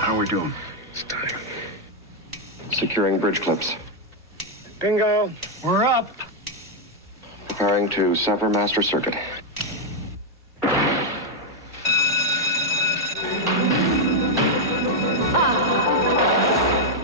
How we doing? It's time. Securing bridge clips. Bingo. We're up. Preparing to sever master circuit.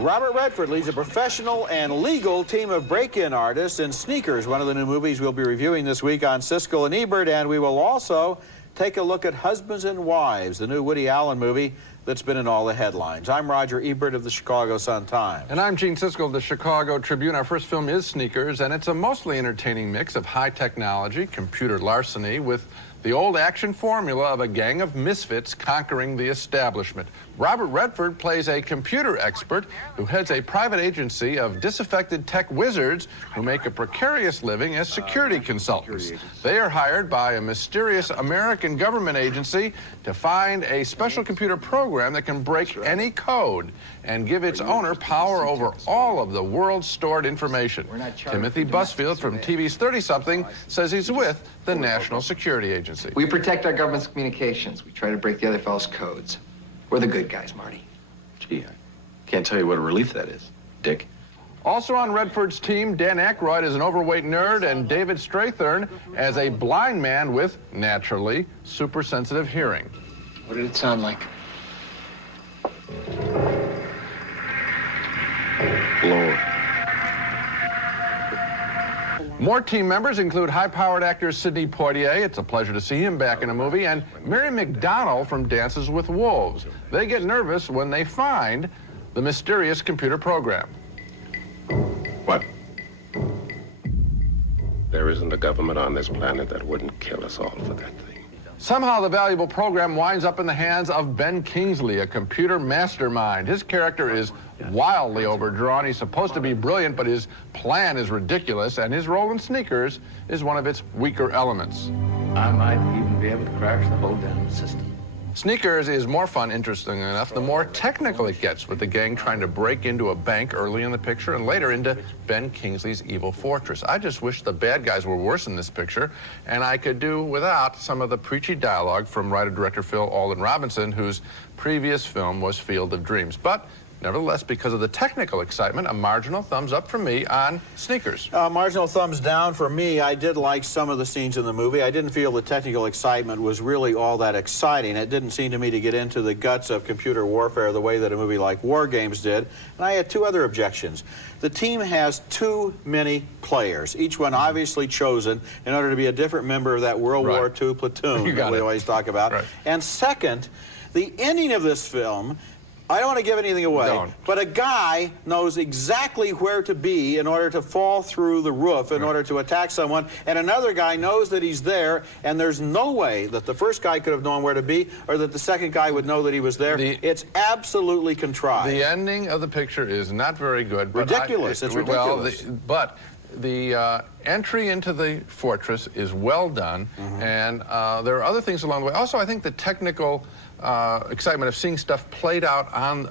Robert Redford leads a professional and legal team of break-in artists in Sneakers, one of the new movies we'll be reviewing this week on Siskel and Ebert, and we will also take a look at Husbands and Wives, the new Woody Allen movie that's been in all the headlines. I'm Roger Ebert of the Chicago Sun-Times. And I'm Gene Siskel of the Chicago Tribune. Our first film is Sneakers, and it's a mostly entertaining mix of high technology, computer larceny, with the old action formula of a gang of misfits conquering the establishment. Robert Redford plays a computer expert who heads a private agency of disaffected tech wizards who make a precarious living as security consultants. They are hired by a mysterious American government agency to find a special computer program that can break any code and give its owner power over all of the world's stored information. Timothy Busfield from TV's 30-something says he's with the National Security Agency. We protect our government's communications. We try to break the other fellow's codes. We're the good guys, Marty. Gee, I can't tell you what a relief that is, Dick. Also on Redford's team, Dan Aykroyd is an overweight nerd, and David Strathern as a blind man with, naturally, super-sensitive hearing. What did it sound like? Lord. More team members include high-powered actor Sidney Poitier. It's a pleasure to see him back in a movie. And Mary McDonnell from Dances with Wolves. They get nervous when they find the mysterious computer program. What? There isn't a government on this planet that wouldn't kill us all for that thing. Somehow the valuable program winds up in the hands of Ben Kingsley, a computer mastermind. His character is wildly overdrawn. He's supposed to be brilliant, but his plan is ridiculous, and his role in Sneakers is one of its weaker elements. I might even be able to crash the whole damn system. Sneakers is more fun, interesting enough, the more technical it gets, with the gang trying to break into a bank early in the picture and later into Ben Kingsley's evil fortress. I just wish the bad guys were worse in this picture, and I could do without some of the preachy dialogue from writer-director Phil Alden Robinson, whose previous film was Field of Dreams. But nevertheless, because of the technical excitement, a marginal thumbs up from me on Sneakers. Marginal thumbs down for me. I did like some of the scenes in the movie. I didn't feel the technical excitement was really all that exciting. It didn't seem to me to get into the guts of computer warfare the way that a movie like War Games did. And I had two other objections. The team has too many players, each one obviously chosen in order to be a different member of that World War II platoon that we always talk about. Right. And second, the ending of this film, I don't want to give anything away, but a guy knows exactly where to be in order to fall through the roof in order to attack someone, and another guy knows that he's there, and there's no way that the first guy could have known where to be or that the second guy would know that he was there. It's absolutely contrived. The ending of the picture is not very good. But ridiculous. It's ridiculous. But the entry into the fortress is well done, and there are other things along the way. Also, I think the technical excitement of seeing stuff played out on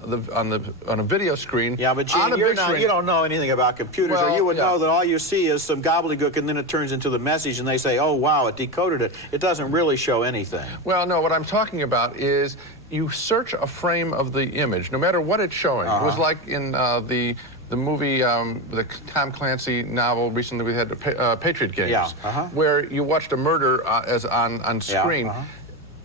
a video screen. Yeah, but Gene, you don't know anything about computers, or you would know that all you see is some gobbledygook, and then it turns into the message, and they say, "Oh wow, it decoded it." It doesn't really show anything. Well, no. What I'm talking about is you search a frame of the image, no matter what it's showing. It was like in the movie, the Tom Clancy novel recently we had, Patriot Games, where you watched a murder on screen.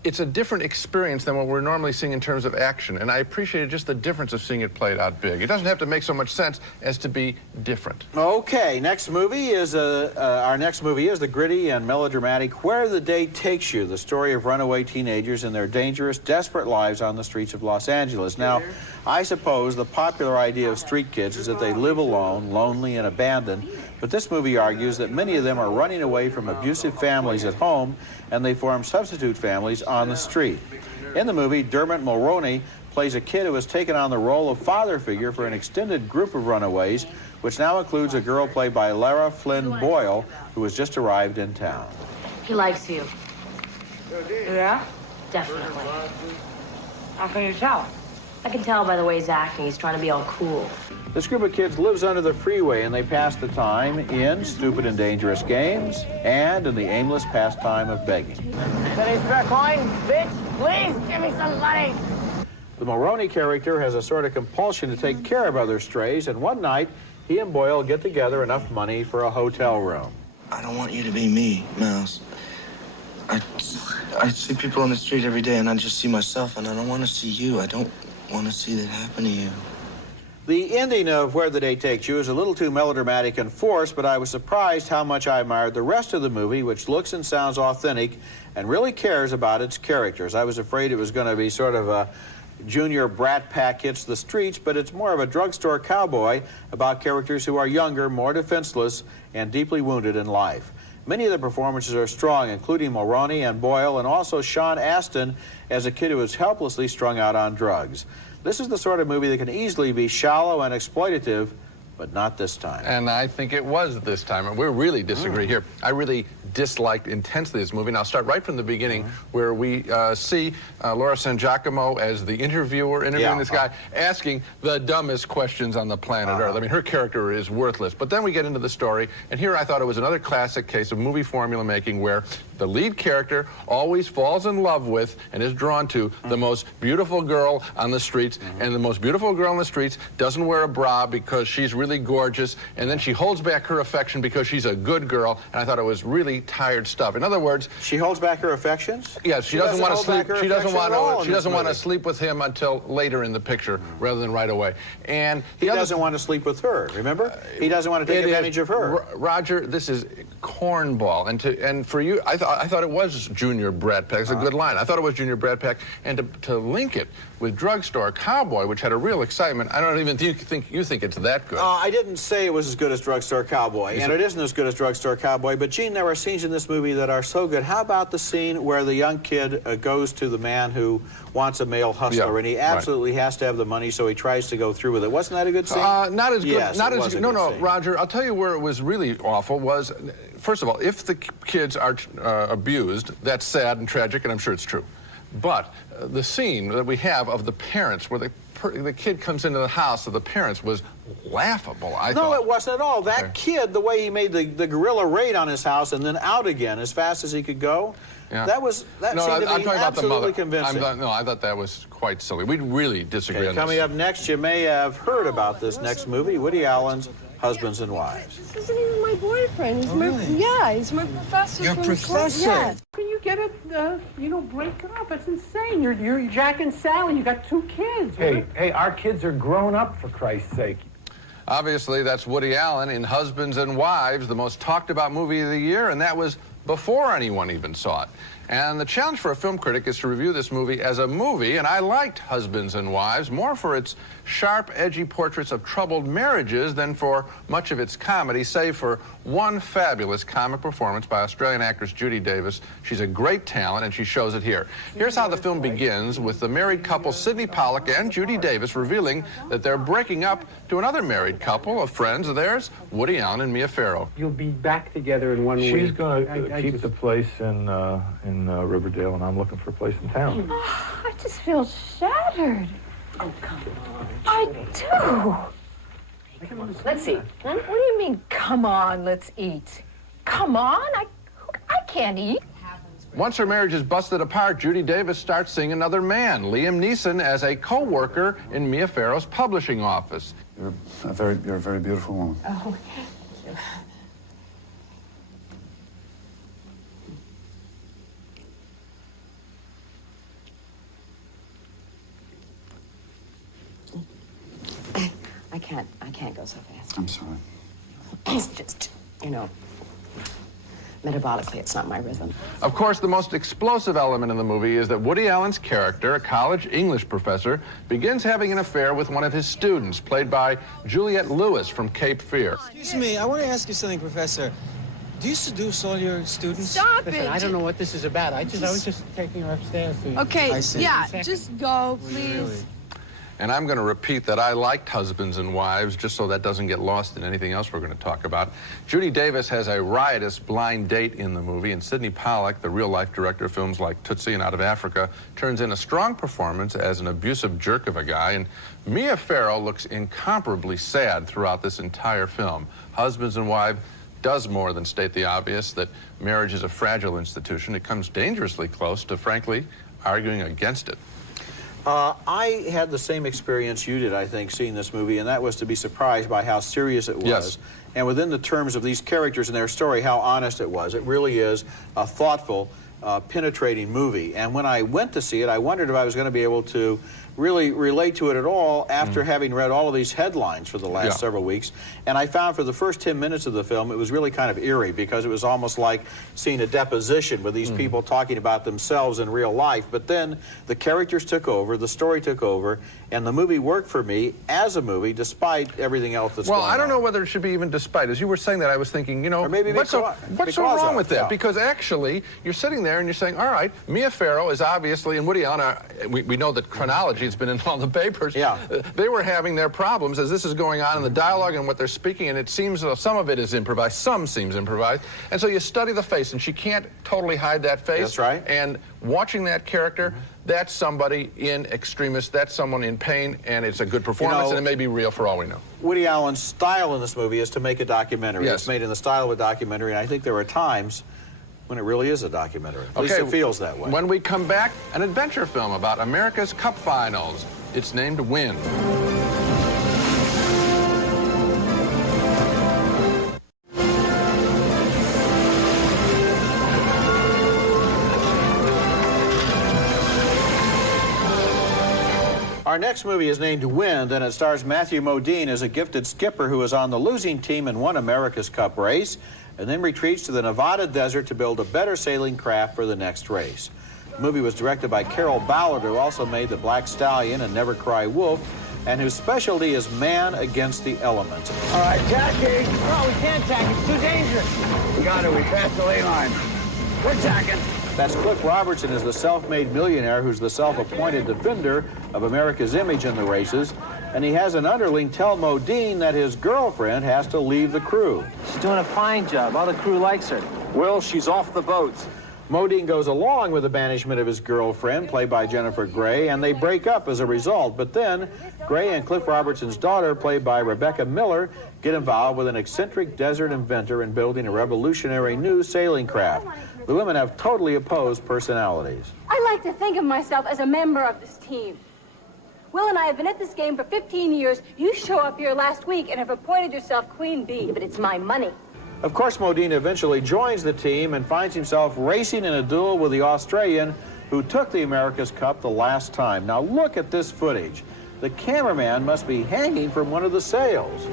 It's a different experience than what we're normally seeing in terms of action, and I appreciated just the difference of seeing it played out big. It doesn't have to make so much sense as to be different. Okay, next movie is our next movie is the gritty and melodramatic Where the Day Takes You, the story of runaway teenagers and their dangerous, desperate lives on the streets of Los Angeles. Now, I suppose the popular idea of street kids is that they live alone, lonely, and abandoned, But this movie argues that many of them are running away from abusive families at home, and they form substitute families on the street. In the movie, Dermot Mulroney plays a kid who has taken on the role of father figure for an extended group of runaways, which now includes a girl played by Lara Flynn Boyle, who has just arrived in town. He likes you. Yeah? Definitely. How can you tell? I can tell by the way he's acting. He's trying to be all cool. This group of kids lives under the freeway, and they pass the time in stupid and dangerous games and in the aimless pastime of begging. Penny spare coin, bitch, please give me some money. The Mulroney character has a sort of compulsion to take care of other strays, and one night, he and Boyle get together enough money for a hotel room. I don't want you to be me, Mouse. I see people on the street every day, and I just see myself, and I don't want to see you. I don't want to see that happen to you. The ending of Where the Day Takes You is a little too melodramatic and forced, but I was surprised how much I admired the rest of the movie, which looks and sounds authentic and really cares about its characters. I was afraid it was going to be sort of a junior brat pack hits the streets, but it's more of a drugstore cowboy about characters who are younger, more defenseless, and deeply wounded in life. Many of the performances are strong, including Mulroney and Boyle, and also Sean Astin as a kid who is helplessly strung out on drugs. This is the sort of movie that can easily be shallow and exploitative, but not this time. And I think it was this time, and we really disagree here. I really disliked intensely this movie, and I'll start right from the beginning, where we see Laura San Giacomo as the interviewer interviewing this guy, asking the dumbest questions on the planet Earth. I mean, her character is worthless. But then we get into the story, and here I thought it was another classic case of movie formula making, where the lead character always falls in love with and is drawn to the most beautiful girl on the streets, and the most beautiful girl on the streets doesn't wear a bra because she's really gorgeous, and then she holds back her affection because she's a good girl, and I thought it was really tired stuff. In other words, she holds back her affections? Yes, she doesn't want to sleep. She doesn't want to to sleep with him until later in the picture, rather than right away. And he doesn't want to sleep with her. Remember, he doesn't want to take advantage of her. Roger, this is cornball, and for you, I thought it was Junior Brat Pack. It's a good line. I thought it was Junior Brat Pack, and to link it with Drugstore Cowboy, which had a real excitement, I don't even think you think it's that good. I didn't say it was as good as Drugstore Cowboy, and it isn't as good as Drugstore Cowboy, but Gene, there are scenes in this movie that are so good. How about the scene where the young kid goes to the man who wants a male hustler, and he absolutely has to have the money, so he tries to go through with it. Wasn't that a good scene? Not as good. Yes, not it as was a no, good no, scene. Roger. I'll tell you where it was really awful was, first of all, if the kids are abused, that's sad and tragic, and I'm sure it's true. But the scene that we have of the parents, where the kid comes into the house of the parents, was laughable, I thought. No, it wasn't at all. That kid, the way he made the guerrilla raid on his house and then out again as fast as he could go, that seemed to be absolutely convincing. I thought that was quite silly. We really disagree on this. Coming up next, you may have heard about this next movie, Woody Allen's Husbands and Wives. This isn't even my boyfriend. He's my professor. Your professor? Yes. Can you get it, break it up? It's insane. You're Jack and Sally. You got 2 kids. Hey, our kids are grown up, for Christ's sake. Obviously, that's Woody Allen in Husbands and Wives, the most talked about movie of the year, and that was before anyone even saw it. And the challenge for a film critic is to review this movie as a movie, and I liked Husbands and Wives more for its sharp, edgy portraits of troubled marriages than for much of its comedy, save for one fabulous comic performance by Australian actress Judy Davis. She's a great talent, and she shows it here. Here's how the film begins, with the married couple Sidney Pollack and Judy Davis revealing that they're breaking up to another married couple of friends of theirs, Woody Allen and Mia Farrow. You'll be back together in 1 week. She's going to keep the place in Riverdale, and I'm looking for a place in town. Oh, I just feel shattered. Oh, come on. I do. Let's eat. What do you mean, come on, let's eat? Come on? I can't eat. Once her marriage is busted apart, Judy Davis starts seeing another man, Liam Neeson, as a co-worker in Mia Farrow's publishing office. You're a very beautiful woman. Oh, I can't go so fast. I'm sorry. It's just, metabolically, it's not my rhythm. Of course, the most explosive element in the movie is that Woody Allen's character, a college English professor, begins having an affair with one of his students, played by Juliette Lewis from Cape Fear. Excuse me, I want to ask you something, Professor. Do you seduce all your students? Stop it! Listen, I don't know what this is about. I was just taking her upstairs to... Okay, yeah, just go, please. Really? And I'm going to repeat that I liked Husbands and Wives, just so that doesn't get lost in anything else we're going to talk about. Judy Davis has a riotous blind date in the movie, and Sidney Pollack, the real-life director of films like Tootsie and Out of Africa, turns in a strong performance as an abusive jerk of a guy, and Mia Farrow looks incomparably sad throughout this entire film. Husbands and Wives does more than state the obvious, that marriage is a fragile institution. It comes dangerously close to, frankly, arguing against it. I had the same experience you did, I think, seeing this movie, and that was to be surprised by how serious it was. Yes. And within the terms of these characters and their story, how honest it was. It really is a thoughtful, penetrating movie. And when I went to see it, I wondered if I was going to be able to really relate to it at all after having read all of these headlines for the last several weeks. And I found for the first 10 minutes of the film, it was really kind of eerie, because it was almost like seeing a deposition with these people talking about themselves in real life. But then the characters took over, the story took over, and the movie worked for me as a movie despite everything else that's going on. Well, I don't know whether it should be even despite. As you were saying that, I was thinking, you know, what's so wrong with that? Yeah. Because actually, you're sitting there and you're saying, all right, Mia Farrow is obviously, and Woody Allen, we know that chronology has been in all the papers. Yeah. They were having their problems as this is going on in the dialogue and what they're speaking, and it seems some of it is improvised, some seems improvised. And so you study the face, and she can't totally hide that face. That's right. And watching that character, that's somebody in extremis, that's someone in pain, and it's a good performance, and it may be real for all we know. Woody Allen's style in this movie is to make a documentary. Yes. It's made in the style of a documentary, and I think there are times when it really is a documentary. At least it feels that way. When we come back, an adventure film about America's Cup Finals. It's named Win. Our next movie is named Wind, and it stars Matthew Modine as a gifted skipper who is on the losing team and won America's Cup race, and then retreats to the Nevada desert to build a better sailing craft for the next race. The movie was directed by Carol Ballard, who also made The Black Stallion and Never Cry Wolf, and whose specialty is man against the elements. All right, tacking. No, we can't tack. It's too dangerous. We got it. We passed the lane line. We're tacking. That's Cliff Robertson as the self-made millionaire who's the self-appointed defender of America's image in the races, and he has an underling tell Modine that his girlfriend has to leave the crew. She's doing a fine job. All the crew likes her. Will, she's off the boat. Modine goes along with the banishment of his girlfriend, played by Jennifer Grey, and they break up as a result. But then, Grey and Cliff Robertson's daughter, played by Rebecca Miller, get involved with an eccentric desert inventor in building a revolutionary new sailing craft. The women have totally opposed personalities. I like to think of myself as a member of this team. Will and I have been at this game for 15 years. You show up here last week and have appointed yourself Queen Bee, but it's my money. Of course, Modine eventually joins the team and finds himself racing in a duel with the Australian who took the America's Cup the last time. Now look at this footage. The cameraman must be hanging from one of the sails.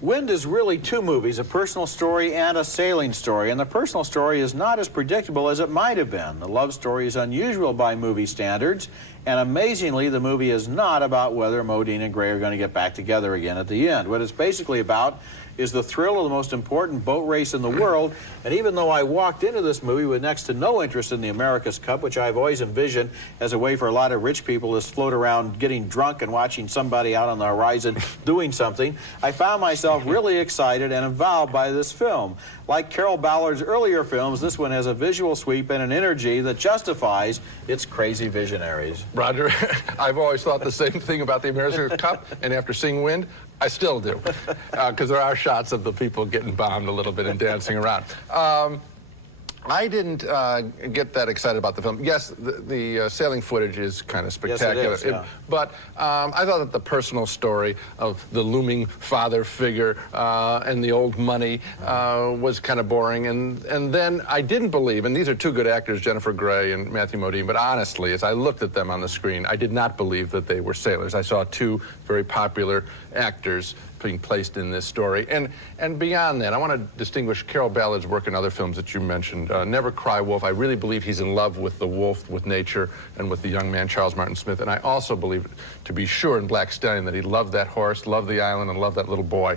Wind is really two movies, a personal story and a sailing story, and the personal story is not as predictable as it might have been. The love story is unusual by movie standards, and amazingly, the movie is not about whether Modine and Grey are going to get back together again at the end. What it's basically about is the thrill of the most important boat race in the world, and even though I walked into this movie with next to no interest in the America's Cup, which I've always envisioned as a way for a lot of rich people to float around getting drunk and watching somebody out on the horizon doing something, I found myself really excited and involved by this film. Like Carol Ballard's earlier films, this one has a visual sweep and an energy that justifies its crazy visionaries. Roger, I've always thought the same thing about the America's Cup, and after seeing Wind, I still do, because there are shots of the people getting bombed a little bit and dancing around. I didn't get that excited about the film. Yes, the sailing footage is kind of spectacular. Yes, it is, yeah. But I thought that the personal story of the looming father figure and the old money was kind of boring. And then I didn't believe, and these are two good actors, Jennifer Grey and Matthew Modine, but honestly, as I looked at them on the screen, I did not believe that they were sailors. I saw two very popular actors being placed in this story. And beyond that, I want to distinguish Carroll Ballard's work in other films that you mentioned. Never Cry Wolf. I really believe he's in love with the wolf, with nature, and with the young man, Charles Martin Smith. And I also believe, to be sure, in Black Stallion, that he loved that horse, loved the island, and loved that little boy.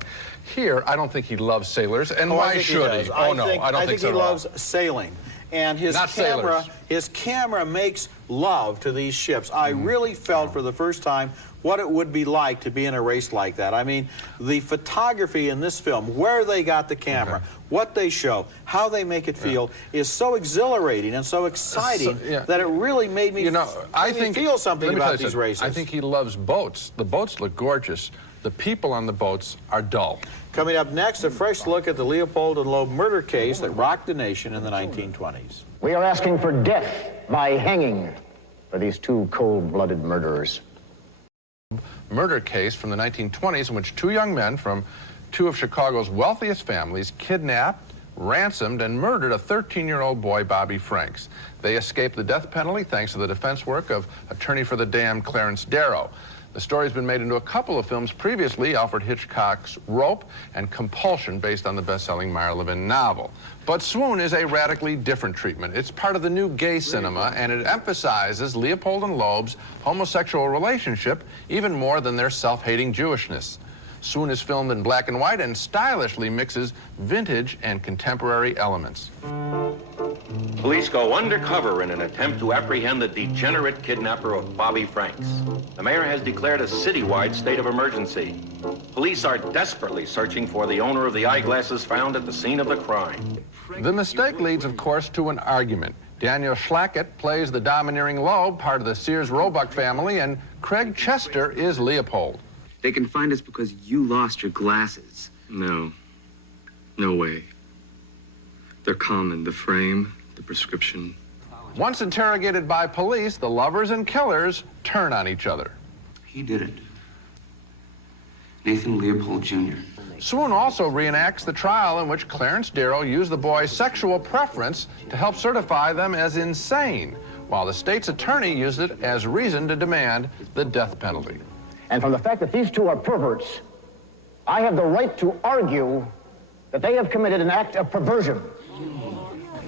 Here, I don't think he loves sailors, and why should he? Oh, no, I don't think so he at all. loves sailing. And his Not camera, sailors. his camera makes love to these ships. I really felt for the first time what it would be like to be in a race like that. I mean, the photography in this film, where they got the camera, what they show, how they make it feel, is so exhilarating and so exciting that it really made me, feel something about these races. I think he loves boats. The boats look gorgeous. The people on the boats are dull. Coming up next, a fresh look at the Leopold and Loeb murder case that rocked the nation in the 1920s. We are asking for death by hanging for these two cold-blooded murderers. Murder case from the 1920s in which two young men from two of Chicago's wealthiest families kidnapped, ransomed, and murdered a 13-year-old boy, Bobby Franks. They escaped the death penalty thanks to the defense work of attorney for the damned Clarence Darrow. The story's been made into a couple of films previously, Alfred Hitchcock's Rope and Compulsion, based on the best-selling Meyer Levin novel. But Swoon is a radically different treatment. It's part of the new gay cinema, and it emphasizes Leopold and Loeb's homosexual relationship even more than their self-hating Jewishness. Swoon is filmed in black and white and stylishly mixes vintage and contemporary elements. Police go undercover in an attempt to apprehend the degenerate kidnapper of Bobby Franks. The mayor has declared a citywide state of emergency. Police are desperately searching for the owner of the eyeglasses found at the scene of the crime. The mistake leads, of course, to an argument. Daniel Schlackett plays the domineering Loeb, part of the Sears-Roebuck family, and Craig Chester is Leopold. They can find us because you lost your glasses. No. No way. They're common. The frame, the prescription. Once interrogated by police, the lovers and killers turn on each other. He did it. Nathan Leopold Jr. Swoon also reenacts the trial in which Clarence Darrow used the boy's sexual preference to help certify them as insane, while the state's attorney used it as reason to demand the death penalty. And from the fact that these two are perverts, I have the right to argue that they have committed an act of perversion.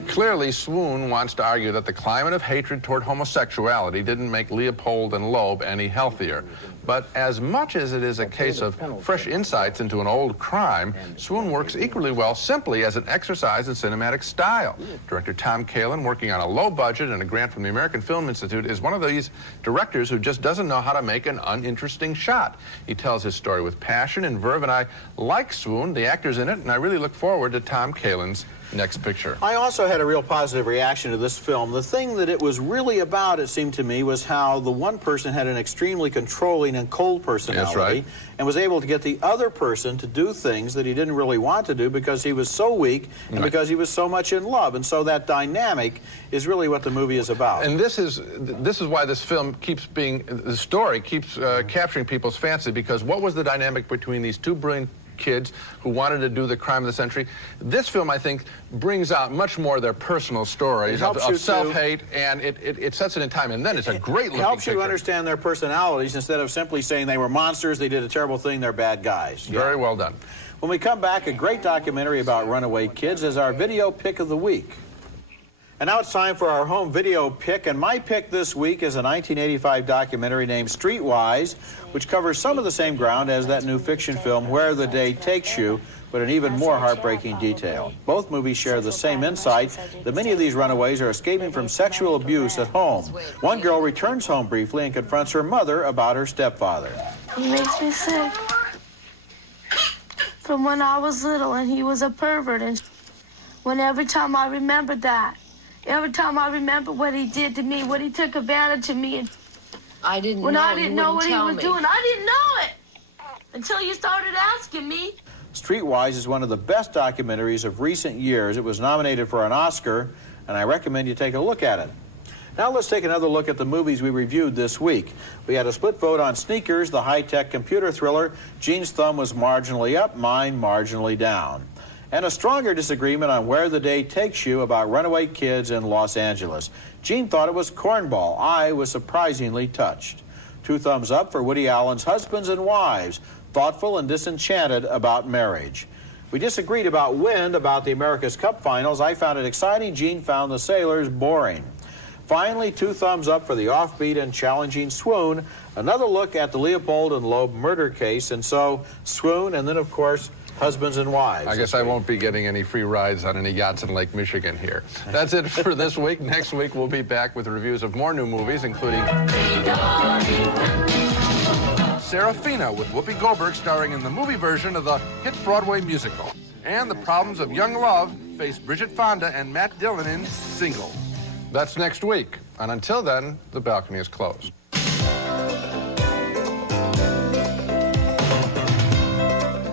Clearly, Swoon wants to argue that the climate of hatred toward homosexuality didn't make Leopold and Loeb any healthier. But as much as it is a case of fresh insights into an old crime, Swoon works equally well simply as an exercise in cinematic style. Director Tom Kalin, working on a low budget and a grant from the American Film Institute, is one of these directors who just doesn't know how to make an uninteresting shot. He tells his story with passion and verve, and I like Swoon, the actors in it, and I really look forward to Tom Kalin's next picture. I also had a real positive reaction to this film. The thing that it was really about, it seemed to me, was how the one person had an extremely controlling and cold personality. That's right. And was able to get the other person to do things that he didn't really want to do because he was so weak and because he was so much in love. And so that dynamic is really what the movie is about. And this is why this film keeps being, the story keeps capturing people's fancy, because what was the dynamic between these two brilliant kids who wanted to do the crime of the century? This film, I think, brings out much more of their personal stories of self-hate, and it sets it in time, and then it's a great looking It helps you picture. understand their personalities instead of simply saying they were monsters, they did a terrible thing, they're bad guys. Very well done. When we come back, a great documentary about runaway kids as our video pick of the week. And now it's time for our home video pick, and my pick this week is a 1985 documentary named Streetwise, which covers some of the same ground as that new fiction film Where the Day Takes You, but in even more heartbreaking detail. Both movies share the same insight that many of these runaways are escaping from sexual abuse at home. One girl returns home briefly and confronts her mother about her stepfather. He makes me sick. From when I was little and he was a pervert, and every time I remember that, every time I remember what he did to me, what he took advantage of me, and I didn't when know. I didn't know what he was me. doing, I didn't know it until you started asking me. Streetwise is one of the best documentaries of recent years. It was nominated for an Oscar, and I recommend you take a look at it. Now let's take another look at the movies we reviewed this week. We had a split vote on Sneakers, the high-tech computer thriller. Gene's thumb was marginally up, mine marginally down. And a stronger disagreement on Where the Day Takes You about runaway kids in Los Angeles. Gene thought it was cornball. I was surprisingly touched. 2 thumbs up for Woody Allen's Husbands and Wives, thoughtful and disenchanted about marriage. We disagreed about Wind, about the America's Cup finals. I found it exciting. Gene found the sailors boring. Finally, 2 thumbs up for the offbeat and challenging Swoon, another look at the Leopold and Loeb murder case, and so Swoon, and then, of course, Husbands and Wives. I guess I won't be getting any free rides on any yachts in Lake Michigan here. That's it for this week. Next week, we'll be back with reviews of more new movies, including Serafina with Whoopi Goldberg starring in the movie version of the hit Broadway musical. And the problems of young love face Bridget Fonda and Matt Dillon in Single. That's next week. And until then, the balcony is closed.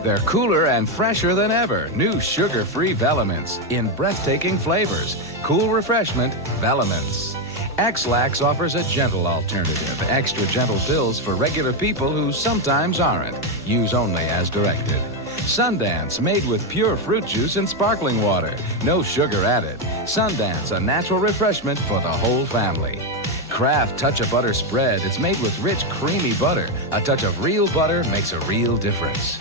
They're cooler and fresher than ever. New sugar-free Velements in breathtaking flavors. Cool refreshment, Velements. X-Lax offers a gentle alternative. Extra gentle pills for regular people who sometimes aren't. Use only as directed. Sundance, made with pure fruit juice and sparkling water. No sugar added. Sundance, a natural refreshment for the whole family. Kraft Touch of Butter Spread. It's made with rich, creamy butter. A touch of real butter makes a real difference.